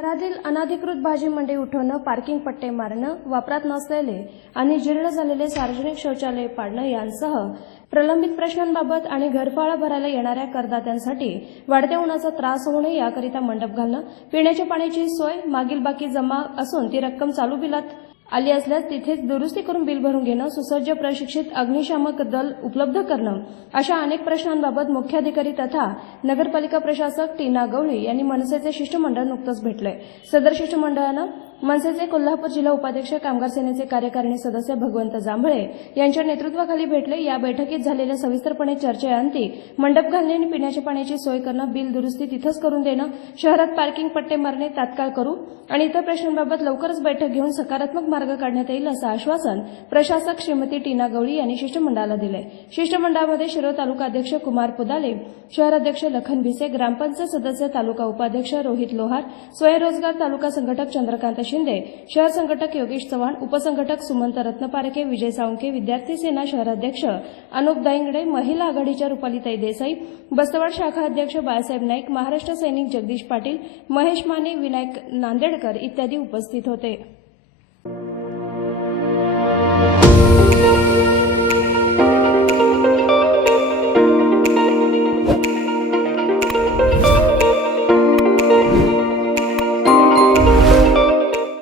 शहरातील अनाधिकृत भाजी मंडई उठवणं पार्किंग पट्टे मारणं वापरात नसलेले आणि जीर्ण झालेले सार्वजनिक शौचालय पाडणं यांसह प्रलंबित प्रश्नांबाबत आणि घरफाळा भरायला येणाऱ्या करदात्यांसाठी वाढत्या उन्हाचा त्रास होऊ नये याकरिता मंडप घालणं पिण्याच्या पाण्याची सोय मागील बाकी जमा असून ती रक्कम चालू बिलात आली असल्यास तिथेच दुरुस्ती करून बिल भरून घेणं सुसज्ज प्रशिक्षित अग्निशामक दल उपलब्ध करणं अशा अनेक प्रश्नांबाबत मुख्याधिकारी तथा नगरपालिका प्रशासक टीना गवळी यांनी मनसेचे शिष्टमंडळ नुकतंच भेटलंय. सदर शिष्टमंडळानं मनसेचे कोल्हापूर जिल्हा उपाध्यक्ष कामगार सेनेचे कार्यकारिणी सदस्य भगवंत जांभळे यांच्या नेतृत्वाखाली भेटले. या बैठकीत झालेल्या सविस्तरपणे चर्चेअंती मंडप घालणे आणि पिण्याच्या पाण्याची सोय करणं बिल दुरुस्ती तिथंच करून देणं शहरात पार्किंग पट्टे मारणे तात्काळ करू आणि इतर प्रश्नांबाबत लवकरच बैठक घेऊन सकारात्मक मार्ग काढण्यात येईल असं आश्वासन प्रशासक श्रीमती टीना गवळी यांनी शिष्टमंडळाला दिलंय शिष्टमंडळामध्ये शिरो तालुका अध्यक्ष कुमार पुदाले शहराध्यक्ष लखन भिसे ग्रामपंचायत सदस्य तालुका उपाध्यक्ष रोहित लोहार स्वयंरोजगार तालुका संघटक चंद्रकांत शिंदे शहर संघटक योगेश चव्हाण उपसंघटक सुमंत रत्नपारखे विजय साळुंके विद्यार्थी सेना शहराध्यक्ष अनुप दाईंगडे महिला आघाडीच्या रुपालीताई देसाई बस्तवाड शाखा अध्यक्ष बाळासाहेब नाईक महाराष्ट्र सैनिक जगदीश पाटील महेश माने विनायक नांदेडकर इत्यादी उपस्थित होते.